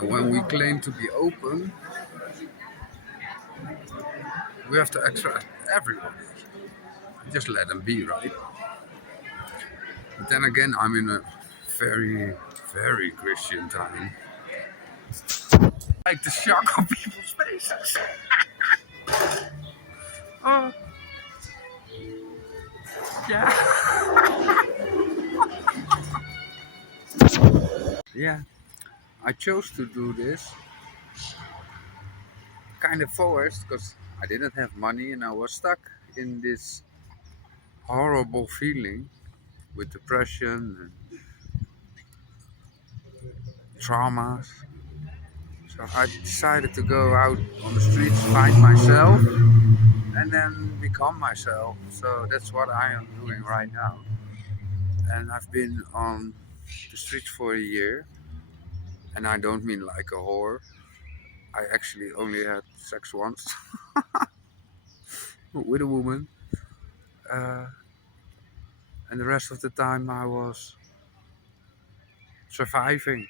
And when we claim to be open, we have to accept everybody. Just let them be, right? But then again, I'm in a very, very Christian time. Like the shock on people's faces. Oh, yeah. Yeah, I chose to do this kind of forced because I didn't have money and I was stuck in this horrible feeling with depression and traumas. So I decided to go out on the streets, find myself, and then become myself. So that's what I am doing right now. And I've been on the streets for a year, and I don't mean like a whore. I actually only had sex once with a woman, uh, and the rest of the time I was surviving.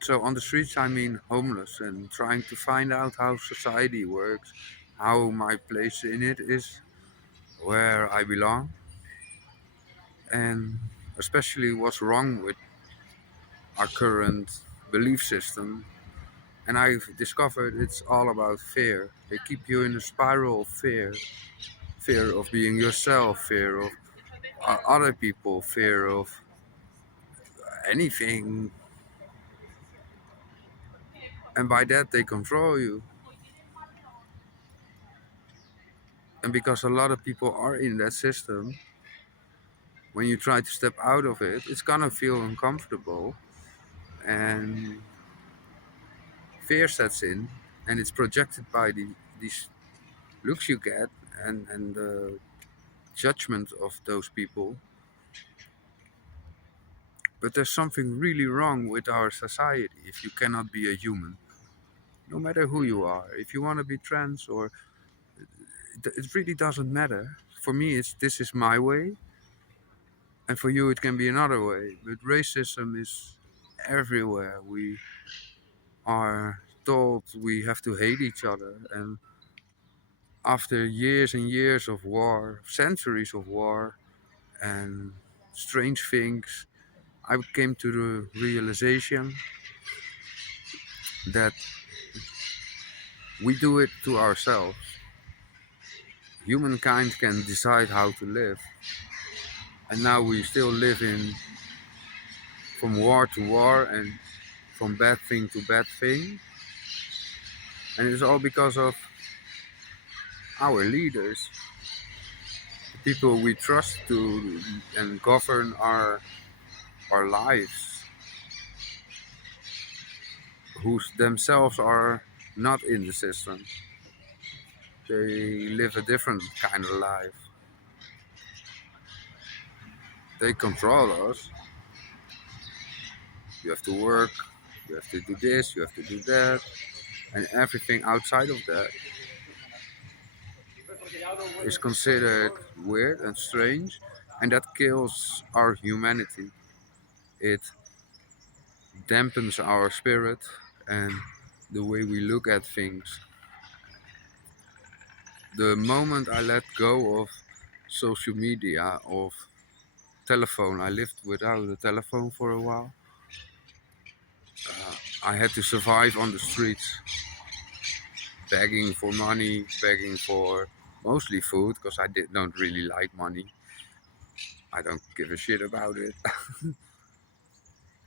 So on the streets, I mean homeless and trying to find out how society works, how my place in it is, where I belong, and especially what's wrong with our current belief system. And I've discovered it's all about fear. They keep you in a spiral of fear. Fear of being yourself, fear of other people, fear of anything. And by that they control you. And because a lot of people are in that system, when you try to step out of it, it's gonna feel uncomfortable and fear sets in, and it's projected by these looks you get and the judgment of those people. But there's something really wrong with our society if you cannot be a human, no matter who you are. If you want to be trans or it really doesn't matter. For me, it's this is my way, and for you, it can be another way. But racism is everywhere. We are told we have to hate each other, and after years and years of war, centuries of war, and strange things, I came to the realization that we do it to ourselves. Humankind can decide how to live, and now we still live in from war to war and from bad thing to bad thing, and it's all because of our leaders, the people we trust to and govern our lives, who themselves are not in the system. They live a different kind of life. They control us. You have to work, you have to do this, you have to do that, and everything outside of that is considered weird and strange, and that kills our humanity. It dampens our spirit and the way we look at things. The moment I let go of social media, of telephone, I lived without a telephone for a while. I had to survive on the streets, begging for money, begging for mostly food, because don't really like money. I don't give a shit about it.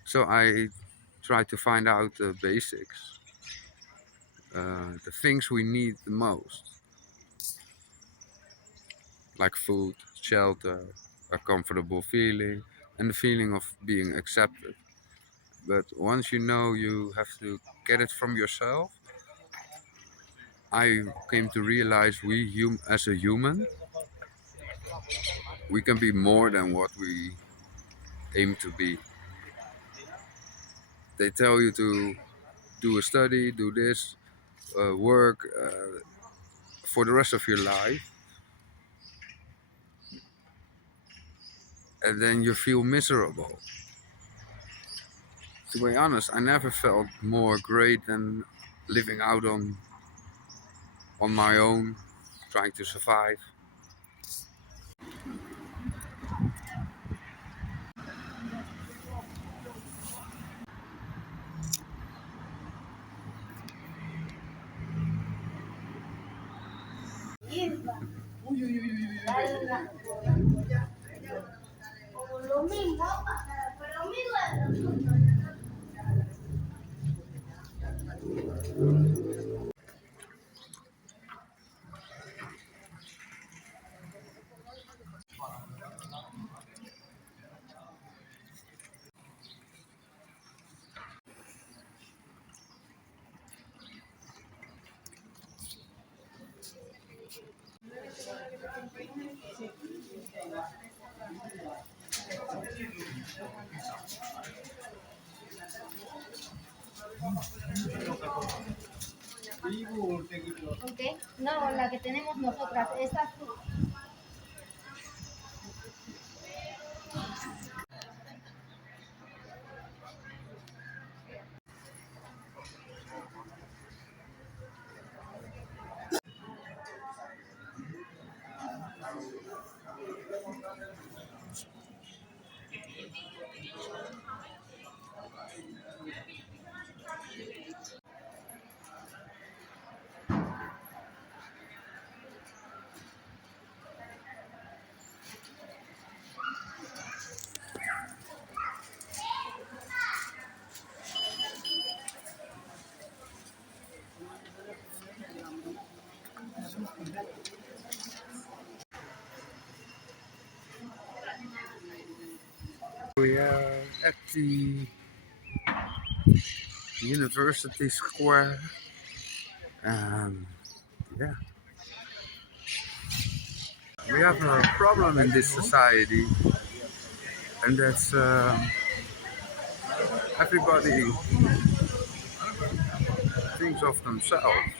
So I try to find out the basics, the things we need the most, like food, shelter, a comfortable feeling, and the feeling of being accepted. But once you know you have to get it from yourself, I came to realize as a human, we can be more than what we aim to be. They tell you to do a study, do this, work, for the rest of your life, and then you feel miserable. To be honest, I never felt more great than living out on my own, trying to survive. Ok, no, la que tenemos nosotras, esa. We are at the University Square, and yeah, we have a problem in this society, and that's everybody thinks of themselves,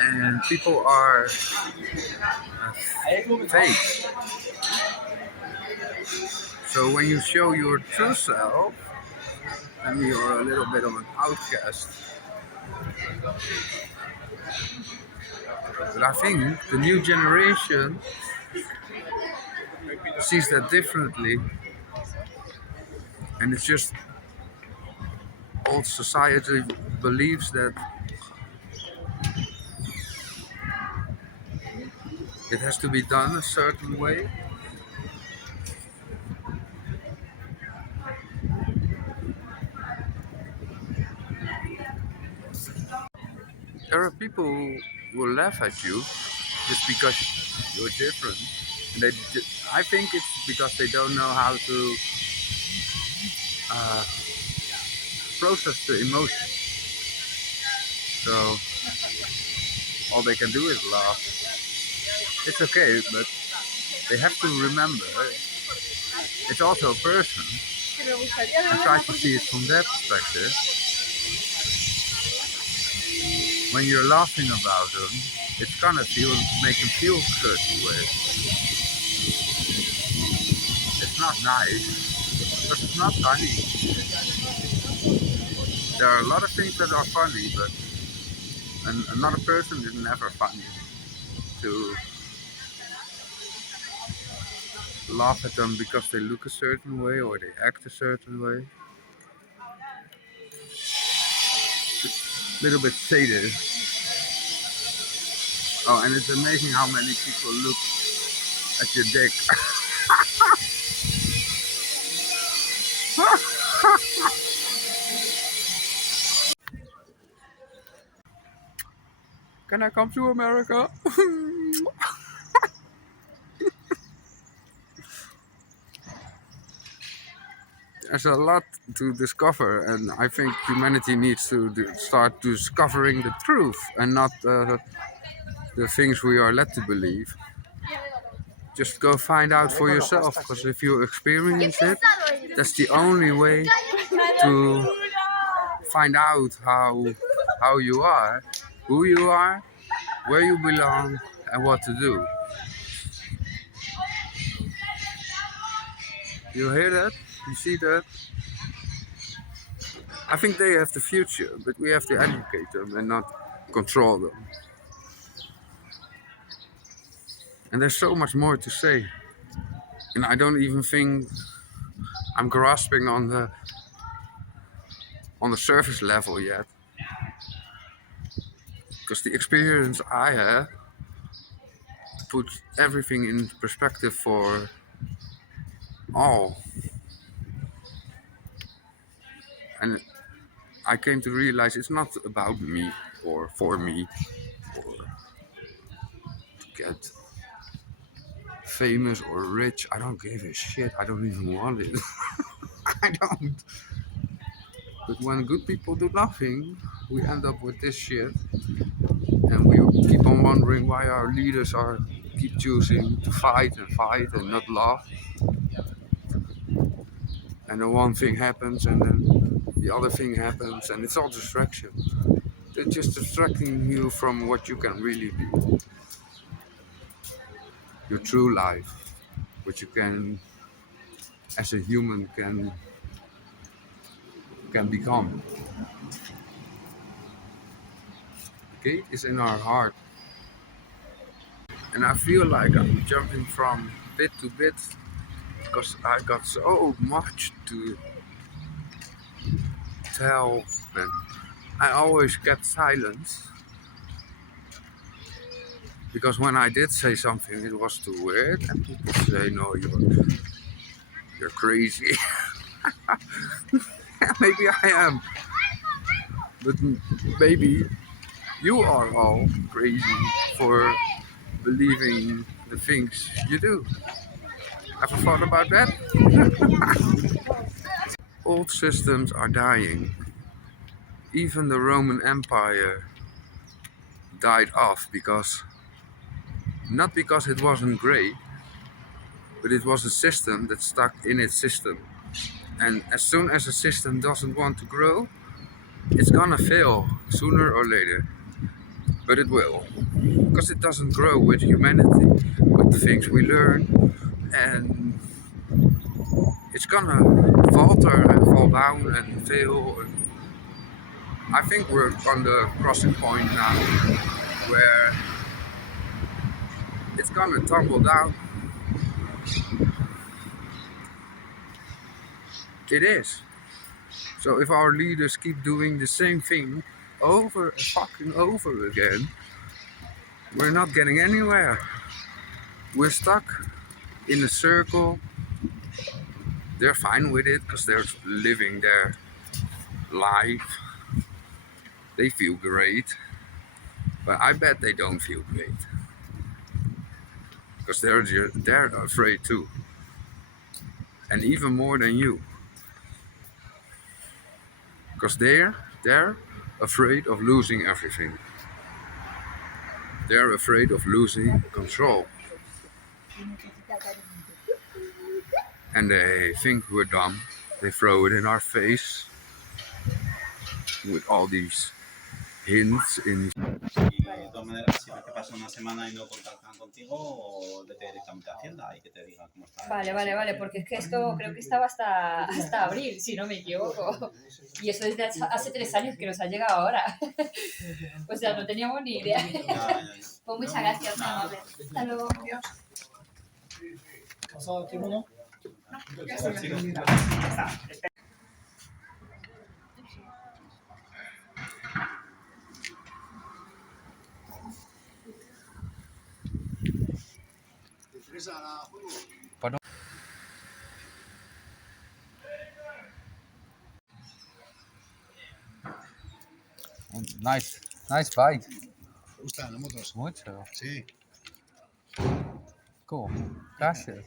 and people are fake. So when you show your true self, then you're a little bit of an outcast. But I think the new generation sees that differently, and it's just old society believes that it has to be done a certain way. There are people who will laugh at you just because you're different. And I think it's because they don't know how to uh, process the emotion. So all they can do is laugh. It's okay, but they have to remember it's also a person and try to see it from their perspective. When you're laughing about them, it's gonna make them feel a certain way. It's not nice, but it's not funny. There are a lot of things that are funny, but another person is never funny. To laugh at them because they look a certain way or they act a certain way. A little bit sadist. Oh, and it's amazing how many people look at your dick. Can I come to America? There's a lot to discover, and I think humanity needs to start discovering the truth and not the things we are led to believe. Just go find out for yourself, because if you experience it, that's the only way to find out how how you are, who you are, where you belong, and what to do. You hear that? You see that? I think they have the future, but we have to educate them and not control them. And there's so much more to say. And I don't even think I'm grasping on the surface level yet. Because the experience I had puts everything in perspective for all. And I came to realize it's not about me or for me or to get famous or rich. I don't give a shit. I don't even want it. I don't. But when good people do nothing, we end up with this shit. And we keep on wondering why our leaders are keep choosing to fight and not laugh. And then one thing happens and then the other thing happens and it's all distraction. They're just distracting you from what you can really be. Your true life, which you can, as a human, can become. The gate is in our heart. And I feel like I'm jumping from bit to bit because I got so much to tell, and I always kept silence because when I did say something, it was too weird, and people say, "No, you're crazy." Maybe I am, but maybe you are all crazy for believing the things you do. Ever thought about that? Old systems are dying. Even the Roman Empire died off because not because it wasn't great, but it was a system that stuck in its system. And as soon as a system doesn't want to grow, it's gonna fail sooner or later. But it will, because it doesn't grow with humanity, with the things we learn, and it's gonna falter and fall down and fail. And I think we're on the crossing point now where it's gonna tumble down. It is. So if our leaders keep doing the same thing over and fucking over again, we're not getting anywhere. We're stuck in a circle. They're fine with it because they're living their life. They feel great. But I bet they don't feel great. Because they're afraid too. And even more than you. Because they're afraid of losing everything. They're afraid of losing control. And they think we're dumb. They throw it in our face with all these hints in. Y de todas maneras, si ves que pasa una semana y no contactan contigo, vete directamente a Hacienda y que te digan cómo está. Vale, porque es que esto creo que estaba hasta abril, si no me equivoco. Y eso desde hace 3 años que nos ha llegado ahora. O sea, no teníamos ni idea. Ya. Pues muchas gracias, muy amable. Hasta luego. ¿Pasado tiempo, no? Nice bike. ¿Te gustan las motos? Mucho. Sí. Cool. Gracias.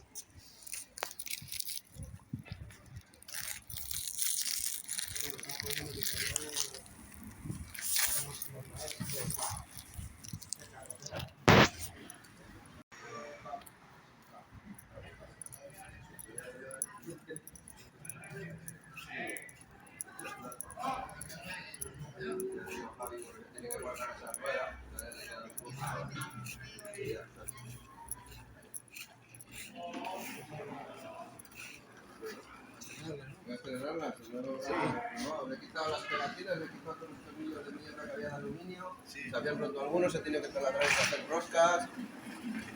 cerrarlas. No, le he quitado las pegatinas, le he quitado todos los tornillos de mierda que había de aluminio. Se habían roto algunos, he tenido que trasladar a hacer roscas.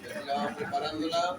Y así la vamos preparándola.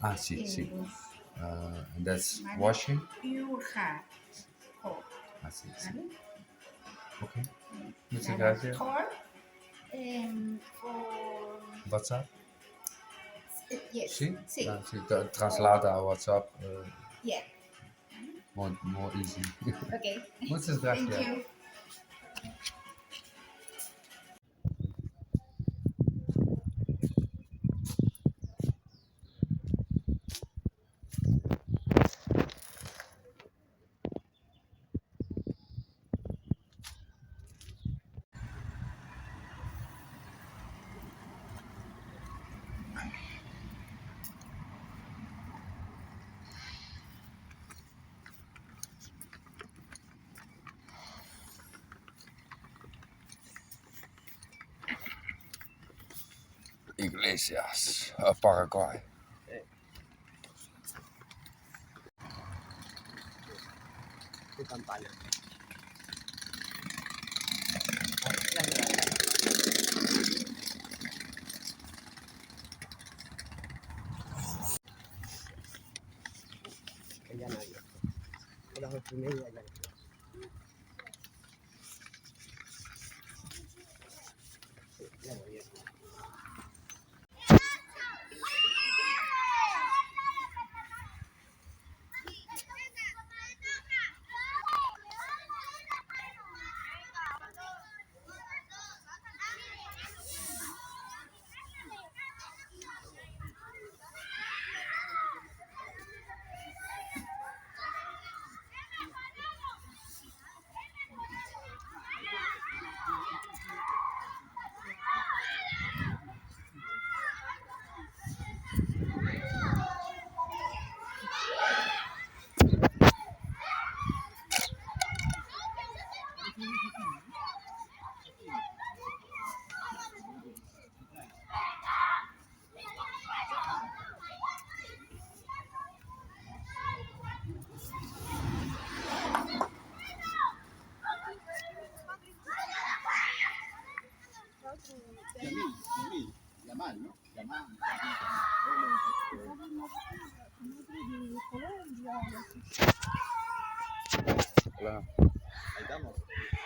Ah, sí, sí. And that's washing. Pure Heart. Ah, sí, sí. ¿Vale? Ok. Muchas La gracias. Tor, for WhatsApp? yes. Sí? Sí. Ah, sí. Traslada a WhatsApp. Yeah. More easy. Okay. Muchas Thank gracias. you. Iglesias, Paraguay. Tu pantalla. Que ya no hay. A las 8:30 ya no hay. Ya voy. Yamal, ¿no? Yamal. Hola. Ahí estamos.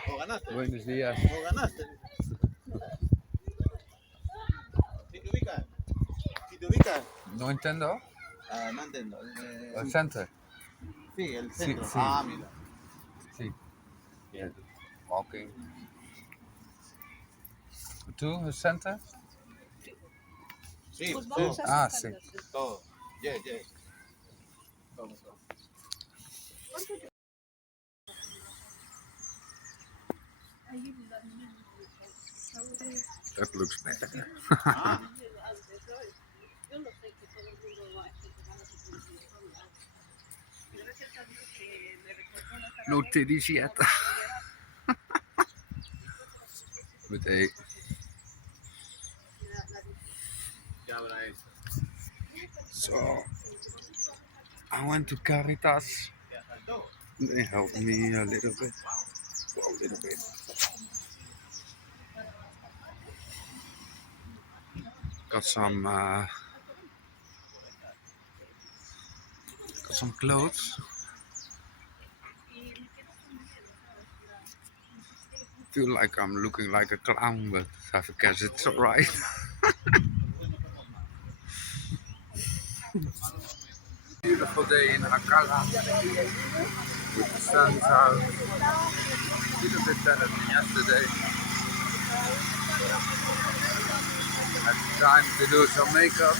¿Vos ganaste? Buenos días. ¿Vos ganaste? ¿Sí te ubicas? ¿Sí te ubicas? No entiendo. Ah, no entiendo. El center. Sí, el Sí, centro. sí. Ah, mira. Sí. Walking. ¿Tú, el center? Sí, Pues sí, vamos a Ah, sacarlo. todo. Yes, yes. Todo. That looks better. Ah, Yo lo sé que todo el mundo va a empezar a hacer. Pero es que tanto que me recordó la cara No de titties yet. With a ¿qué habrá hecho? So I went to Caritas. ¿Te asaltó? They helped me a little bit. Well, a little bit. Got some clothes. Feel like I'm looking like a clown, but I guess it's alright. Beautiful day in Akala with the sun's out. A little bit better than yesterday. Had time to do some makeup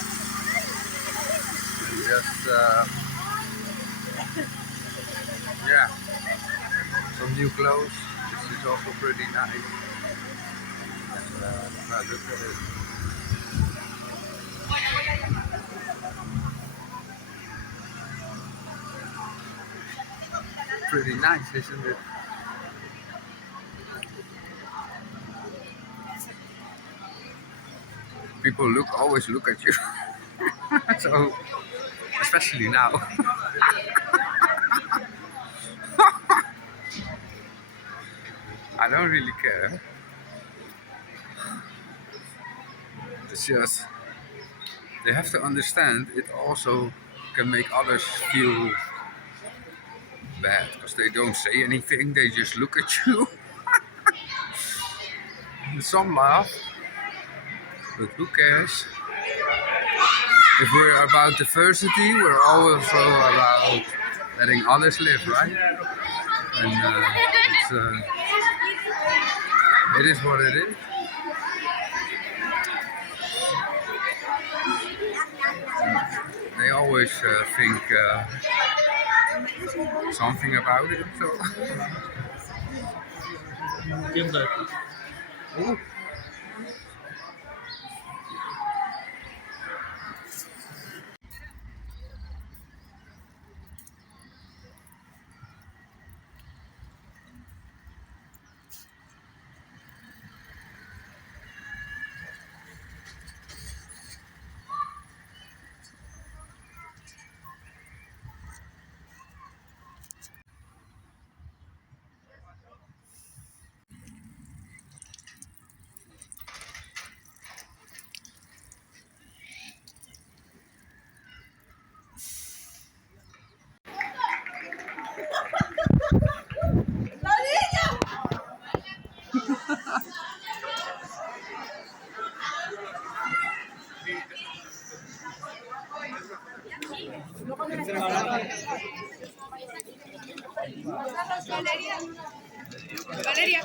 and just yeah, some new clothes. This is also pretty nice. And, look at it. Pretty nice, isn't it? People always look at you. So, especially now. I don't really care. It's just, they have to understand it also can make others feel bad because they don't say anything, they just look at you. Some laugh, but who cares? If we're about diversity, we're also about letting others live, right? And it is what it is. They always think something about it. So. Ooh. Valeria.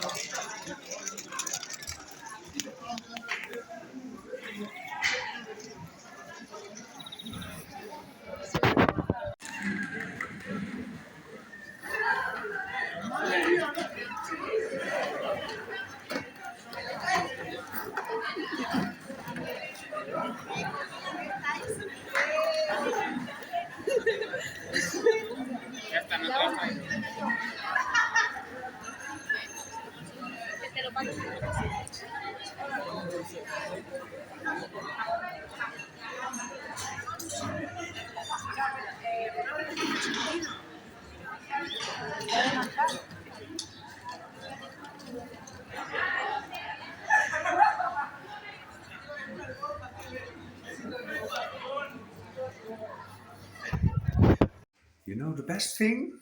You know the best thing?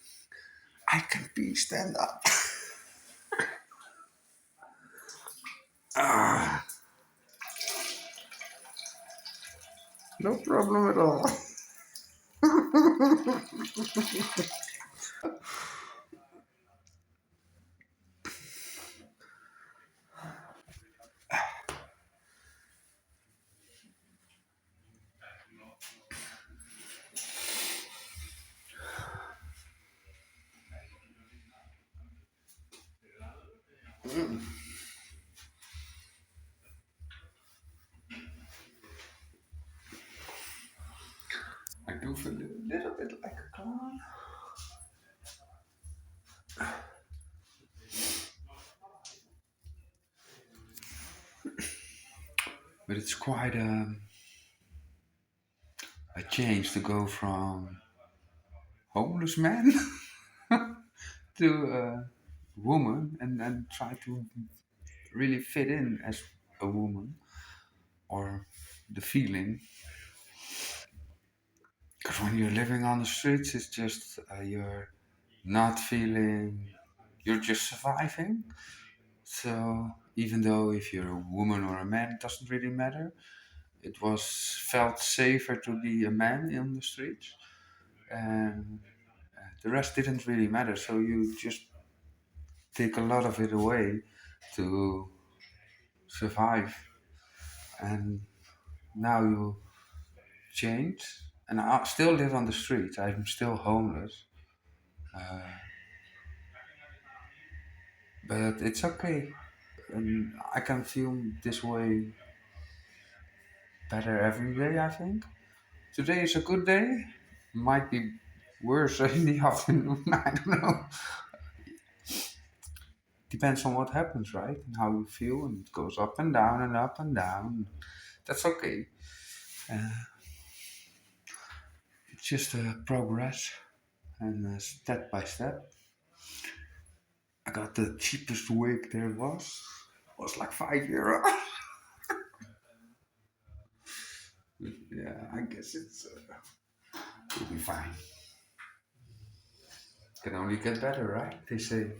I can stand up. No problem at all. I do feel a little bit like a clown. But it's quite a change to go from homeless man to a woman and try to really fit in as a woman, or the feeling. Because when you're living on the streets, it's just you're not feeling, you're just surviving. So even though if you're a woman or a man, it doesn't really matter. It was felt safer to be a man in the streets, and the rest didn't really matter. So you just take a lot of it away to survive, and now you change. And I still live on the streets. I'm still homeless, uh, but it's okay. And I can feel this way better every day, I think. Today is a good day. Might be worse in the afternoon. I don't know. Depends on what happens, right? And how you feel, and it goes up and down and up and down. That's okay. Uh, it's just a progress, and step by step. I got the cheapest wig there was. It was like €5. Yeah, I guess it'll be fine. Can only get better, right? They say.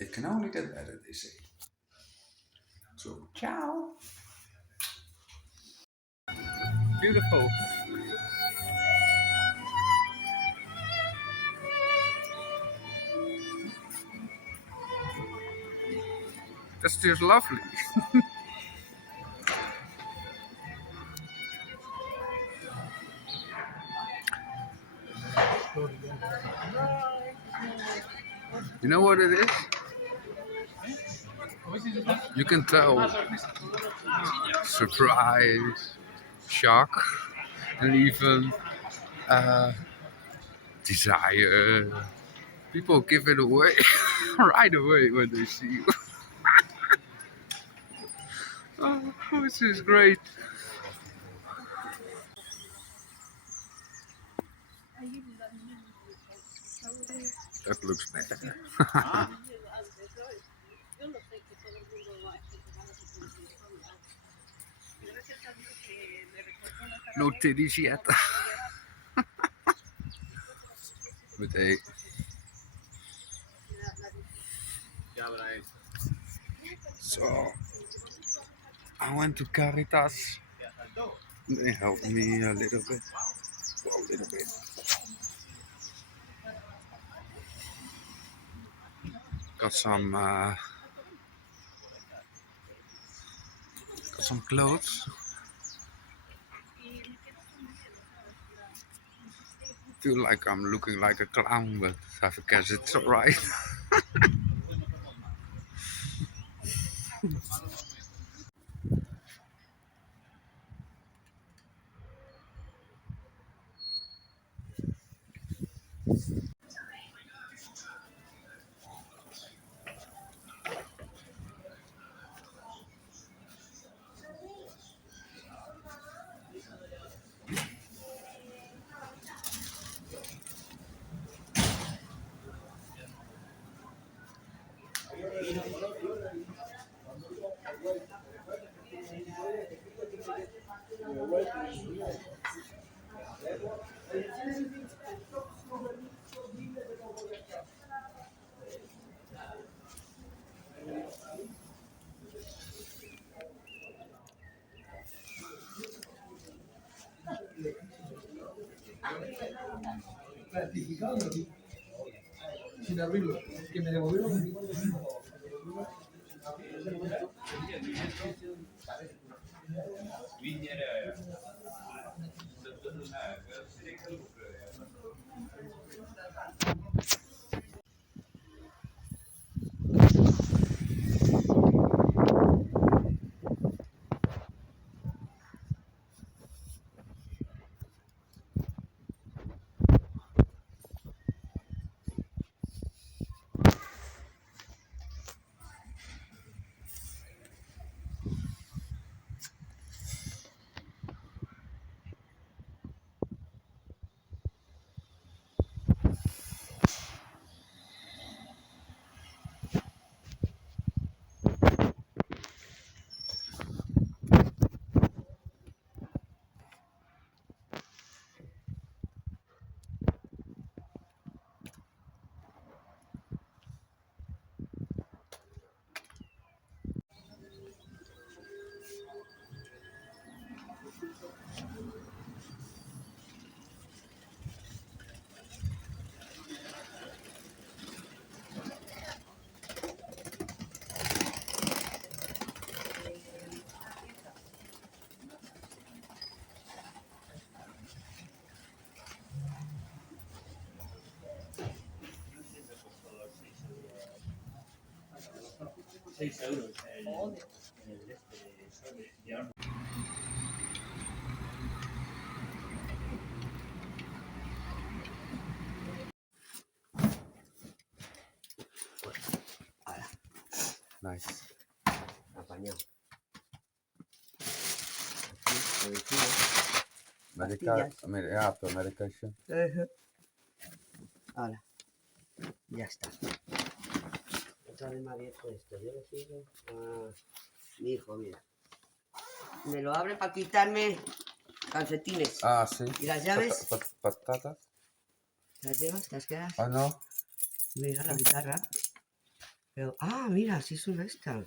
It can only get better, they say. So, ciao. Beautiful. That's just lovely. You know what it is? You can tell surprise, shock, and even uh, desire. People give it away right away when they see you. Oh, this is great. That looks better. Antes, ¿sabes? Yo no sé que todo el mundo va a tomar la publicidad. Pero es que tanto que me recordó la cara No de titties yet. But hey, so I went to Caritas. They helped me a little bit. Well, a little bit. Got some clothes. Feel like I'm looking like a clown, but I guess it's alright. Sin abrirlo, que me devolvieron. 6 euros en el de Arnold. Nice. Apañado. Aquí, por encima. Medication. Ahora. Ya está. Otra vez me ha abierto esto. Yo le sigo a mi hijo, mira. Me lo abre para quitarme calcetines. Ah, sí. ¿Y las llaves? Patatas. ¿Las llevas? ¿Te las quedas? Ah, no. Mira la guitarra. Pero, mira, sí suena esta.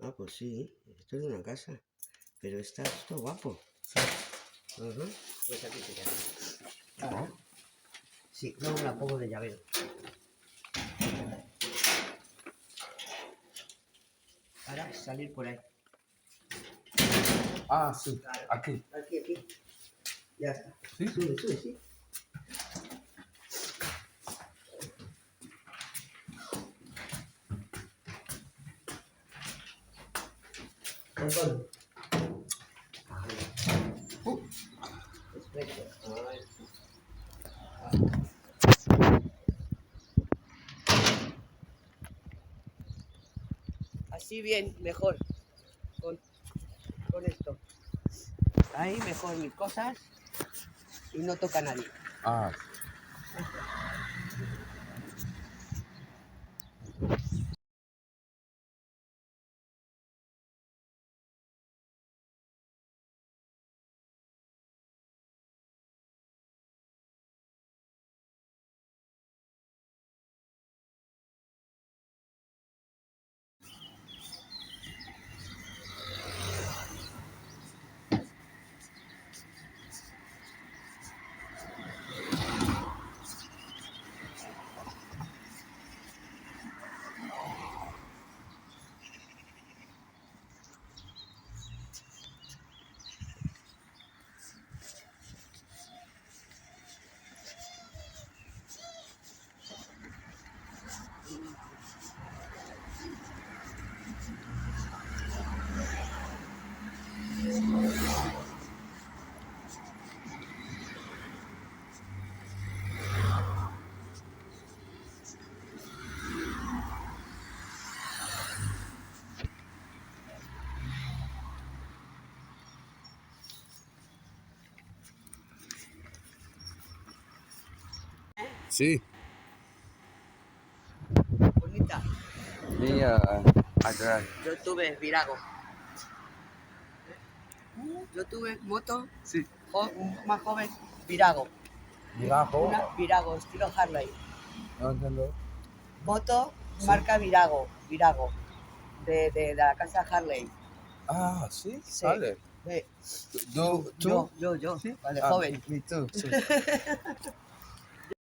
Ah, pues sí. Esto es de una casa. Pero está esto guapo. Sí. Ajá. Pues aquí se queda. Sí, luego me la pongo de llavero. Para salir por ahí. Ah, sí. Claro. Aquí. Aquí. Ya está. ¿Sí? Sube, sí. Perfecto. Así bien, mejor. Con esto. Ahí mejor mis cosas y no toca a nadie. Ah, sí. Bonita. Yo tuve virago. Yo tuve moto Sí. más joven, virago. Virago. Una virago, estilo Harley. No entiendo. Moto, marca Virago. De la casa Harley. Ah, sí. Sí. Vale. Sí. ¿Tú? Yo. ¿Sí? Vale, Ah, joven. Me too. Sí.